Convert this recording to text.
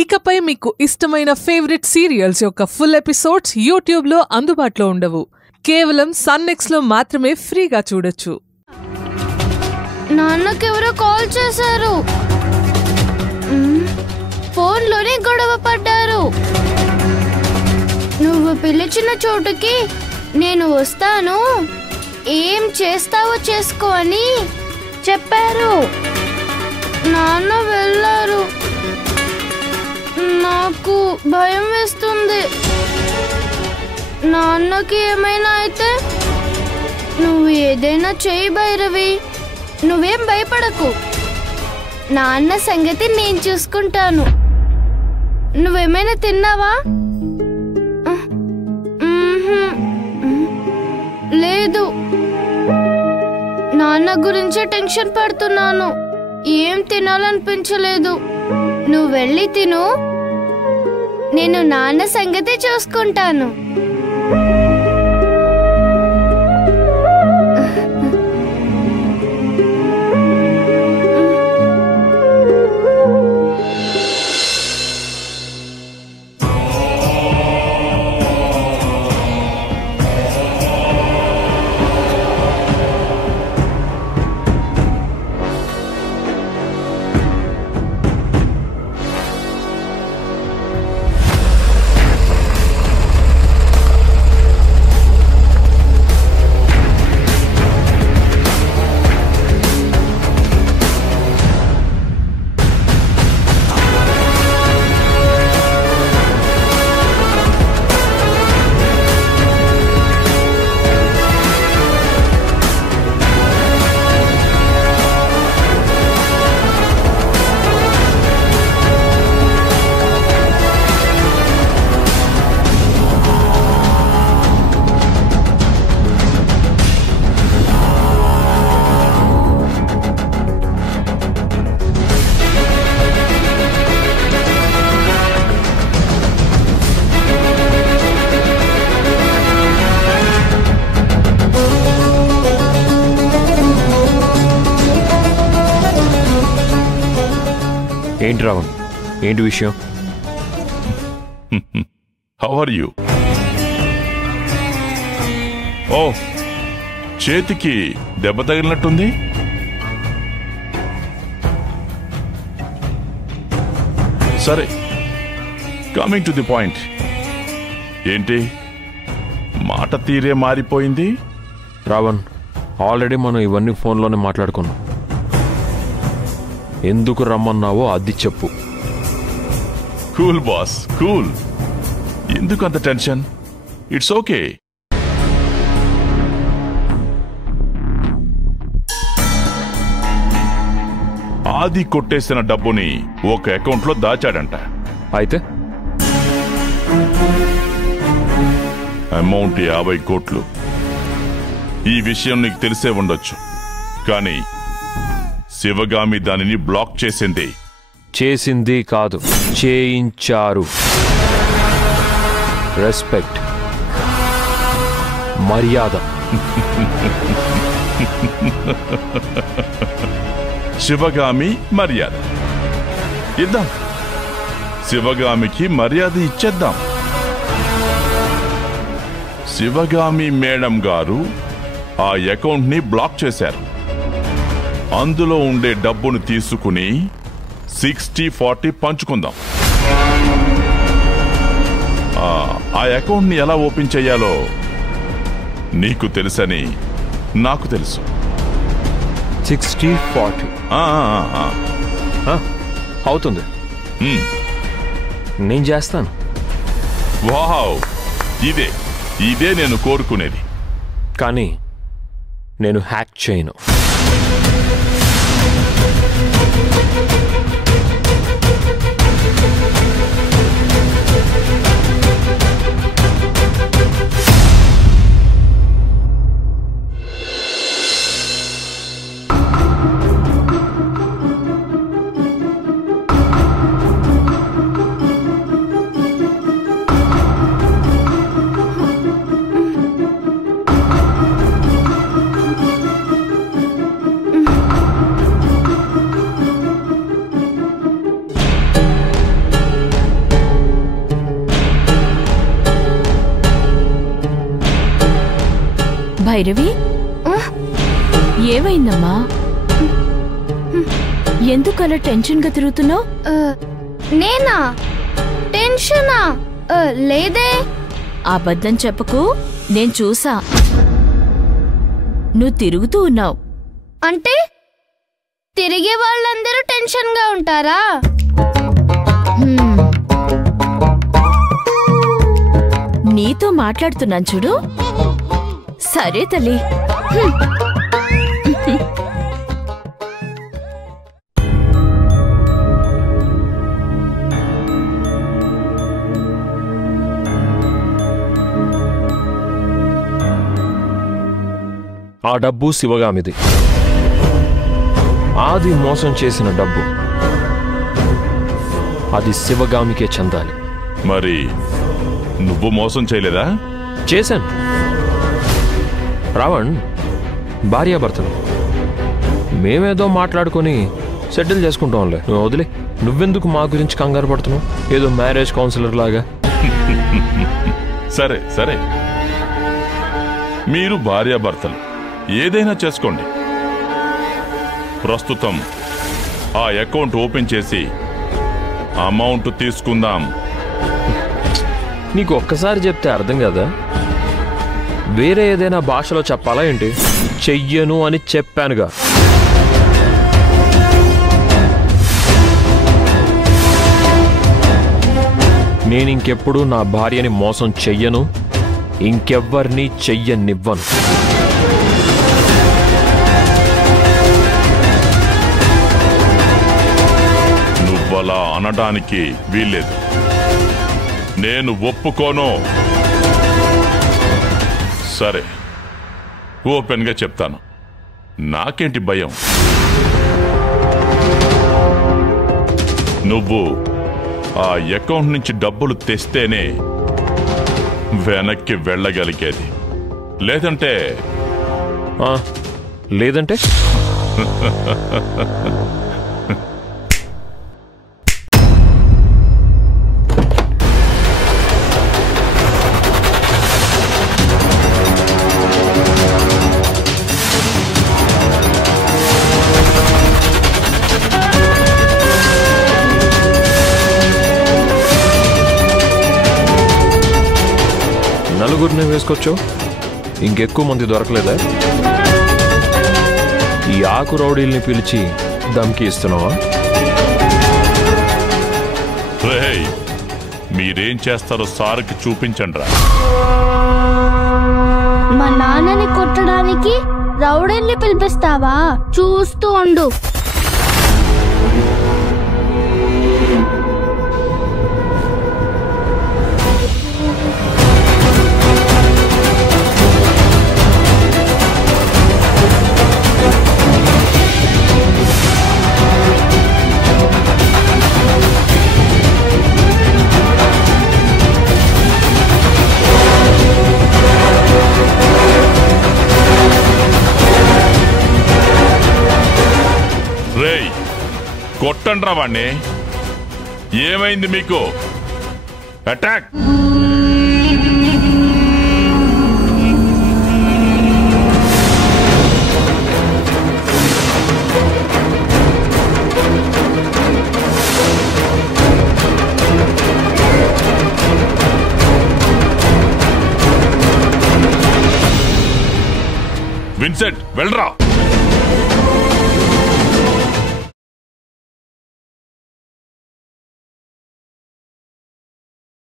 ఇకపై మీకు ఇష్టమైన ఫేవరెట్ సీరియల్స్ యొక్క ఫుల్ ఎపిసోడ్స్ యూట్యూబ్లో అందుబాటులో ఉండవు. కేవలం సన్నెక్స్లో మాత్రమే ఫ్రీగా చూడొచ్చు. నాన్నకెవరో కాల్ చేశారు. ఫోన్లోనే గొడవ పడ్డారు. నువ్వు పిలిచిన చోటుకి నేను వస్తాను, ఏం చేస్తావో చేసుకో అని చెప్పారు. నాన్న వెళ్ళారు. నాకు భయం వేస్తుంది. నాన్నకి ఏమైనా అయితే నువ్వు ఏదైనా చేయి భైరవి, నువ్వేం భయపడకు. నాన్న సంగతి నేను చూసుకుంటాను. నువ్వేమైనా తిన్నావా? లేదు, నాన్న గురించే టెన్షన్ పడుతున్నాను. ఏం తినాలనిపించలేదు. నువ్వు వెళ్ళి తిను, నేను నాన్న సంగతి చూసుకుంటాను. ఏంటి రావణ్, ఏంటి విషయం? How are you? ఓ, చేతికి దెబ్బ తగిలినట్టుంది. సరే, కమింగ్ టు ది పాయింట్. ఏంటి మాట తీరే మారిపోయింది? రావణ్, ఆల్రెడీ మనం ఇవన్నీ ఫోన్లోనే మాట్లాడుకున్నాం. ఎందుకు రమ్మన్నావో అది చెప్పు. Cool boss, cool. ఎందుకు అంత టెన్షన్? It's okay. ఆది కొట్టేసిన డబ్బుని ఒక అకౌంట్లో దాచాడంట. అయితే అమౌంట్ 50 కోట్లు. ఈ విషయం నీకు తెలిసే ఉండొచ్చు, కానీ శివగామి దానిని బ్లాక్ చేసింది. చేసింది కాదు, చేయించారు. రెస్పెక్ట్, మర్యాద. శివగామి మర్యాద ఇద్దాం. శివగామికి మర్యాద ఇచ్చేద్దాం. శివగామి మేడం గారు ఆ అకౌంట్ని బ్లాక్ చేశారు. అందులో ఉండే డబ్బును తీసుకుని 60-40 పంచుకుందాం. ఆ అకౌంట్ని ఎలా ఓపెన్ చేయాలో నీకు తెలుసని నాకు తెలుసు. 60-40 అవుతుంది. నేను చేస్తాను. వావ్, ఇదే నేను కోరుకునేది. కానీ నేను హ్యాక్ చేయను. భైరవి, ఏమైందమ్మా? ఎందుకు అలా టెన్షన్గా తిరుగుతున్నావు? నేనా? టెన్షనా? లేదే. అబద్ధం చెప్పకు, నేను చూసా. నువ్వు తిరుగుతూ ఉన్నావు. అంటే తిరిగే వాళ్ళందరూ టెన్షన్ గా ఉంటారా? నీతో మాట్లాడుతున్నాను చూడు. సరే తల్లి. ఆ డబ్బు శివగామిది. ఆది మోసం చేసిన డబ్బు అది శివగామికే చెందాలి. మరి నువ్వు మోసం చేయలేదా? చేశాను. రావణ్ భార్యాభర్తలు మేమేదో మాట్లాడుకొని సెటిల్ చేసుకుంటాంలే. నువ్వు వదిలే. నువ్వెందుకు మా గురించి కంగారు పడుతున్నావు? ఏదో మ్యారేజ్ కౌన్సిలర్ లాగా. సరే సరే, మీరు భార్యాభర్తలు ఏదైనా చేసుకోండి. ప్రస్తుతం ఆ అకౌంట్ ఓపెన్ చేసి అమౌంట్ తీసుకుందాం. నీకు ఒక్కసారి చెప్తే అర్థం కదా? వేరే ఏదైనా భాషలో చెప్పాలా ఏంటి? చెయ్యను అని చెప్పానుగా. నేను ఇంకెప్పుడు నా భార్యని మోసం చెయ్యను, ఇంకెవ్వరిని చెయ్యనివ్వను. నువ్వలా అనడానికి వీల్లేదు. నేను ఒప్పుకోను. సరే, ఓపెన్గా చెప్తాను. నాకేంటి భయం? నువ్వు ఆ అకౌంట్ నుంచి డబ్బులు తెస్తేనే వెనక్కి వెళ్ళగలిగేది. లేదంటే లేదంటే నలుగురిని వేసుకోవచ్చు. ఇంకెక్కువ మంది దొరకలేదా? ఈ ఆకు రౌడీల్ని పిలిచి దమ్కి ఇస్తున్నావా? రేయ్, మీరేం చేస్తారో సార్కి చూపించండి రా. మా నాన్నని కొట్టడానికి రౌడీల్ని పిలిపిస్తావా? చూస్తూ ఉండు. రేయ్, కొట్టండ్రా వాణ్ణి. ఏమైంది మీకు? అటాక్! విన్సెంట్, వెళ్ళరా.